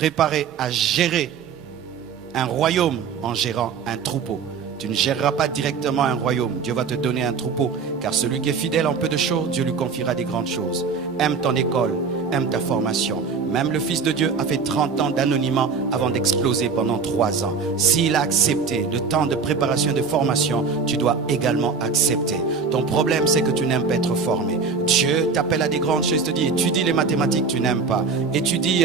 préparer à gérer un royaume en gérant un troupeau. Tu ne géreras pas directement un royaume. Dieu va te donner un troupeau. Car celui qui est fidèle en peu de choses, Dieu lui confiera des grandes choses. Aime ton école, aime ta formation. Même le Fils de Dieu a fait 30 ans d'anonymat avant d'exploser pendant 3 ans. S'il a accepté le temps de préparation et de formation, tu dois également accepter. Ton problème, c'est que tu n'aimes pas être formé. Dieu t'appelle à des grandes choses, te dit, étudie les mathématiques, tu n'aimes pas. Étudie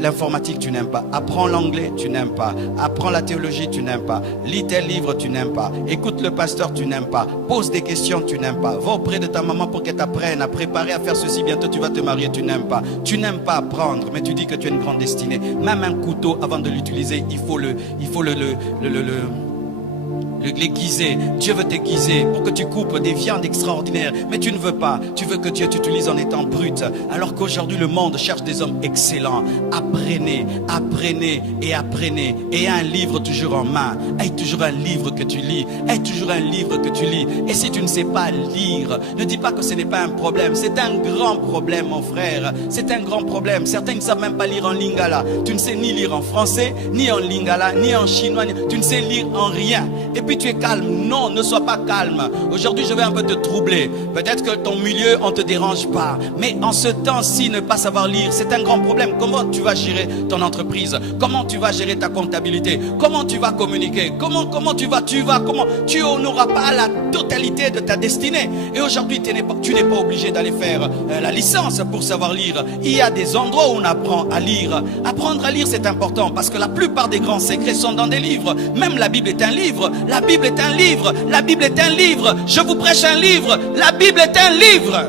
l'informatique, tu n'aimes pas. Apprends l'anglais, tu n'aimes pas. Apprends la théologie, tu n'aimes pas. Lis tes livres, tu n'aimes pas. Écoute le pasteur, tu n'aimes pas. Pose des questions, tu n'aimes pas. Va auprès de ta maman pour qu'elle t'apprenne à préparer à faire ceci. Bientôt tu vas te marier, tu n'aimes pas. Tu n'aimes pas apprendre, mais tu dis que tu as une grande destinée. Même un couteau, avant de l'utiliser, il faut l'aiguiser. Dieu veut t'aiguiser pour que tu coupes des viandes extraordinaires, mais tu ne veux pas. Tu veux que Dieu t'utilise en étant brut. Alors qu'aujourd'hui le monde cherche des hommes excellents. Apprenez, apprenez et apprenez. Et un livre toujours en main. Aie toujours un livre que tu lis. Aie toujours un livre que tu lis. Et si tu ne sais pas lire, ne dis pas que ce n'est pas un problème. C'est un grand problème, mon frère. C'est un grand problème. Certains ne savent même pas lire en lingala. Tu ne sais ni lire en français, ni en lingala, ni en chinois. Tu ne sais lire en rien. Et puis tu es calme. Non, ne sois pas calme. Aujourd'hui, je vais un peu te troubler. Peut-être que ton milieu, on ne te dérange pas. Mais en ce temps-ci, ne pas savoir lire, c'est un grand problème. Comment tu vas gérer ton entreprise? Comment tu vas gérer ta comptabilité? Comment tu vas communiquer? Comment tu n'auras pas la totalité de ta destinée. Et aujourd'hui, tu n'es pas obligé d'aller faire la licence pour savoir lire. Il y a des endroits où on apprend à lire. Apprendre à lire, c'est important parce que la plupart des grands secrets sont dans des livres. Même la Bible est un livre. La Bible est un livre. La Bible est un livre. Je vous prêche un livre. La Bible est un livre.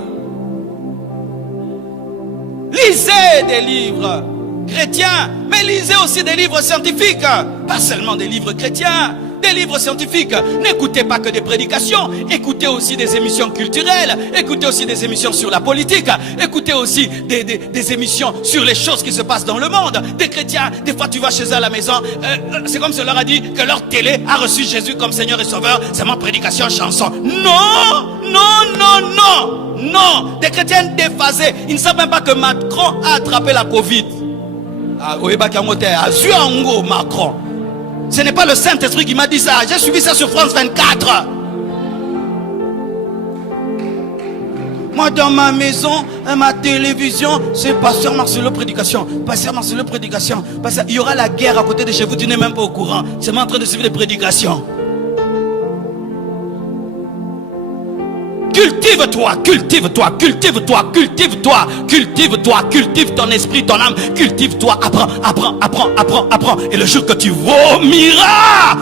Lisez des livres chrétiens, mais lisez aussi des livres scientifiques. Pas seulement des livres chrétiens, des livres scientifiques. N'écoutez pas que des prédications. Écoutez aussi des émissions culturelles. Écoutez aussi des émissions sur la politique. Écoutez aussi des émissions sur les choses qui se passent dans le monde. Des chrétiens, des fois tu vas chez eux à la maison. C'est comme si on leur a dit que leur télé a reçu Jésus comme Seigneur et Sauveur. C'est ma prédication, chanson. Non, non, non, non. Non, des chrétiens déphasés. Ils ne savent même pas que Macron a attrapé la Covid. Macron. Ce n'est pas le Saint-Esprit qui m'a dit ça. J'ai suivi ça sur France 24. Moi, dans ma maison, ma télévision, c'est Pasteur Marcelo Prédication. Pasteur Marcelo Prédication. Il y aura la guerre à côté de chez vous, tu n'es même pas au courant. C'est moi en train de suivre les prédications. Cultive-toi, cultive-toi, cultive-toi, cultive-toi, cultive-toi, cultive ton esprit, ton âme, cultive-toi, apprends, apprends, apprends, apprends, apprends. Et le jour que tu vomiras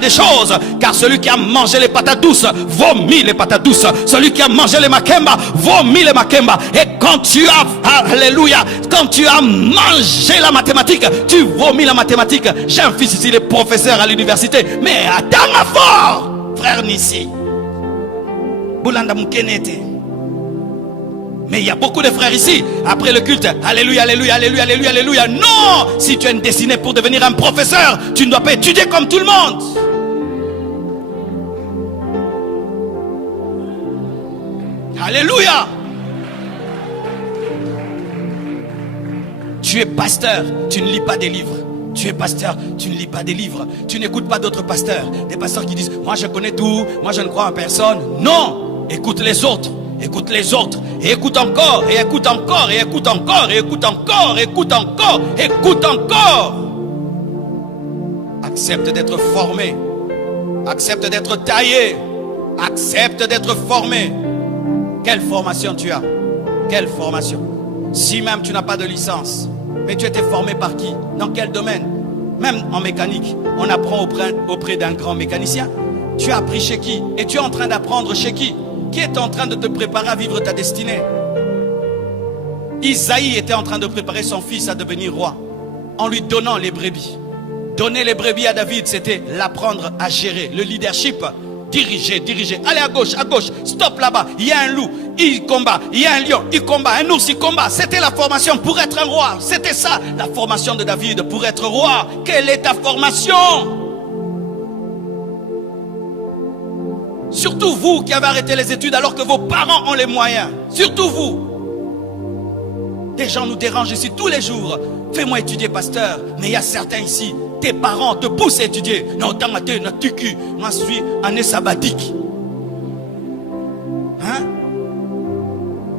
des choses. Car celui qui a mangé les patates douces, vomit les patates douces. Celui qui a mangé les makemba, vomit les makemba. Et quand tu as, alléluia, quand tu as mangé la mathématique, tu vomis la mathématique. J'ai un fils ici, il est professeur à l'université. Mais attends ma fort, frère Nissi. Mais il y a beaucoup de frères ici, après le culte, alléluia, alléluia, alléluia, alléluia, alléluia. Non, si tu as une destinée pour devenir un professeur, tu ne dois pas étudier comme tout le monde. Alléluia. Tu es pasteur, tu ne lis pas des livres. Tu es pasteur, tu ne lis pas des livres. Tu n'écoutes pas d'autres pasteurs. Des pasteurs qui disent, moi je connais tout, moi je ne crois en personne. Non. Écoute les autres, écoute les autres, et écoute encore, et écoute encore, et écoute encore, et écoute encore, écoute encore, écoute encore. Accepte d'être formé, accepte d'être taillé, accepte d'être formé. Quelle formation tu as? Quelle formation? Si même tu n'as pas de licence, mais tu étais formé par qui? Dans quel domaine? Même en mécanique, on apprend auprès d'un grand mécanicien. Tu as appris chez qui? Et tu es en train d'apprendre chez qui? Qui est en train de te préparer à vivre ta destinée? Isaïe était en train de préparer son fils à devenir roi en lui donnant les brebis. Donner les brebis à David, c'était l'apprendre à gérer, le leadership. Diriger, diriger. Allez à gauche, stop là-bas. Il y a un loup, il combat. Il y a un lion, il combat. Un ours, il combat. C'était la formation pour être un roi. C'était ça, la formation de David pour être roi. Quelle est ta formation? Surtout vous qui avez arrêté les études alors que vos parents ont les moyens. Surtout vous. Des gens nous dérangent ici tous les jours. Fais-moi étudier, pasteur. Mais il y a certains ici, tes parents te poussent à étudier. Non, dans ma tête, moi je suis année sabbatique. Hein?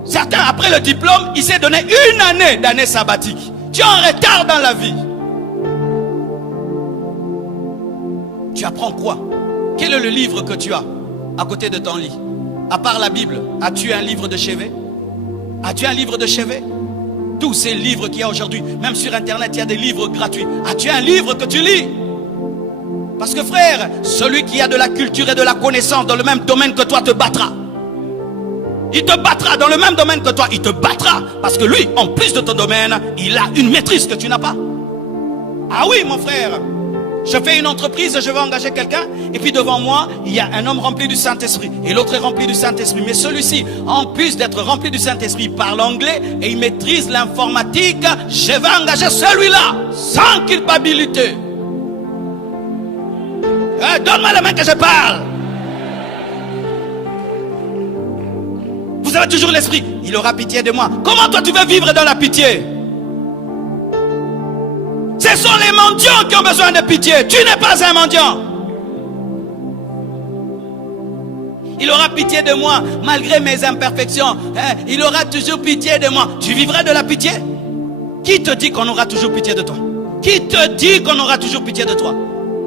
Certains, après le diplôme, il s'est donné une année d'année sabbatique. Tu es en retard dans la vie. Tu apprends quoi? Quel est le livre que tu as à côté de ton lit? À part la Bible, as-tu un livre de chevet? As-tu un livre de chevet? Tous ces livres qu'il y a aujourd'hui, même sur internet, il y a des livres gratuits. As-tu un livre que tu lis? Parce que frère, celui qui a de la culture et de la connaissance dans le même domaine que toi te battra. Il te battra dans le même domaine que toi. Il te battra parce que lui, en plus de ton domaine, il a une maîtrise que tu n'as pas. Ah oui, mon frère. Je fais une entreprise, je vais engager quelqu'un. Et puis devant moi, il y a un homme rempli du Saint-Esprit. Et l'autre est rempli du Saint-Esprit. Mais celui-ci, en plus d'être rempli du Saint-Esprit, il parle anglais et il maîtrise l'informatique. Je vais engager celui-là, sans culpabilité. Donne-moi la main que je parle. Vous avez toujours l'esprit. Il aura pitié de moi. Comment toi tu veux vivre dans la pitié? Ce sont les mendiants qui ont besoin de pitié. Tu n'es pas un mendiant. Il aura pitié de moi malgré mes imperfections. Il aura toujours pitié de moi. Tu vivras de la pitié? Qui te dit qu'on aura toujours pitié de toi? Qui te dit qu'on aura toujours pitié de toi?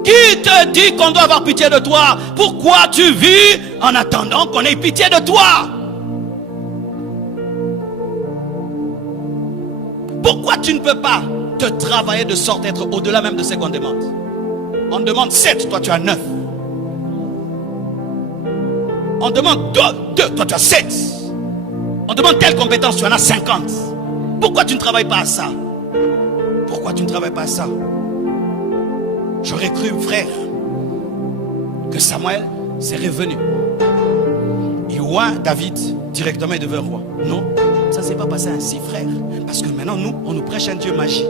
Qui te dit qu'on doit avoir pitié de toi? Pourquoi tu vis en attendant qu'on ait pitié de toi? Pourquoi tu ne peux pas te travailler de sorte à être au-delà même de ce qu'on demande? On demande 7, toi tu as 9. On demande 2, toi tu as 7. On demande telle compétence, tu en as 50. Pourquoi tu ne travailles pas à ça? Pourquoi tu ne travailles pas à ça? J'aurais cru, frère, que Samuel s'est revenu. Il oint David directement, il devait roi. Non, ça ne s'est pas passé ainsi, frère. Parce que maintenant, nous, on nous prêche un Dieu magie.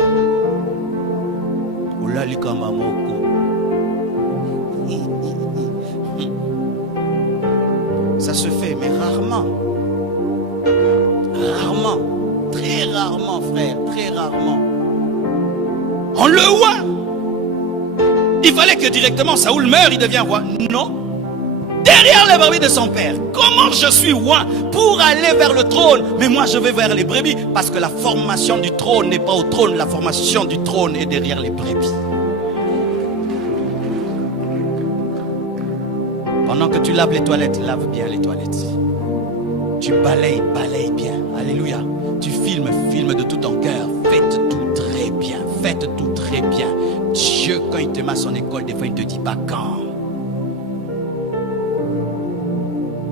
Ça se fait, mais rarement. Rarement. Très rarement, frère. Très rarement. On le oint. Il fallait que directement Saoul meure, il devient roi. Non. Derrière les brebis de son père. Comment je suis roi pour aller vers le trône? Mais moi je vais vers les brebis. Parce que la formation du trône n'est pas au trône. La formation du trône est derrière les brebis. Pendant que tu laves les toilettes, lave bien les toilettes. Tu balayes bien. Alléluia. Tu filme de tout ton cœur. Faites tout très bien. Faites tout très bien. Dieu, quand il te met à son école, des fois il ne te dit pas quand.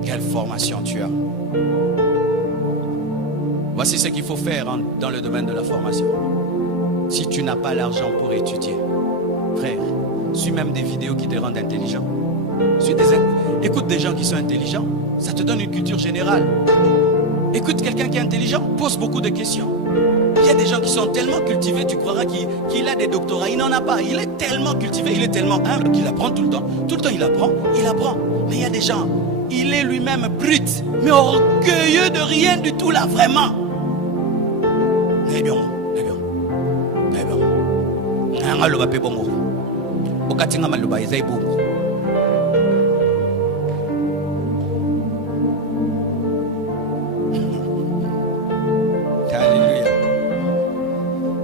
Quelle formation tu as? Voici ce qu'il faut faire dans le domaine de la formation. Si tu n'as pas l'argent pour étudier, frère, suis même des vidéos qui te rendent intelligent. Écoute des gens qui sont intelligents. Ça te donne une culture générale. Écoute quelqu'un qui est intelligent, pose beaucoup de questions. Il y a des gens qui sont tellement cultivés, tu croiras qu'il a des doctorats. Il n'en a pas. Il est tellement cultivé, il est tellement humble qu'il apprend tout le temps. Tout le temps il apprend. Mais il y a des gens, il est lui-même brut, mais orgueilleux de rien du tout là, vraiment. Eh bien.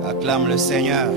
Acclame le Seigneur.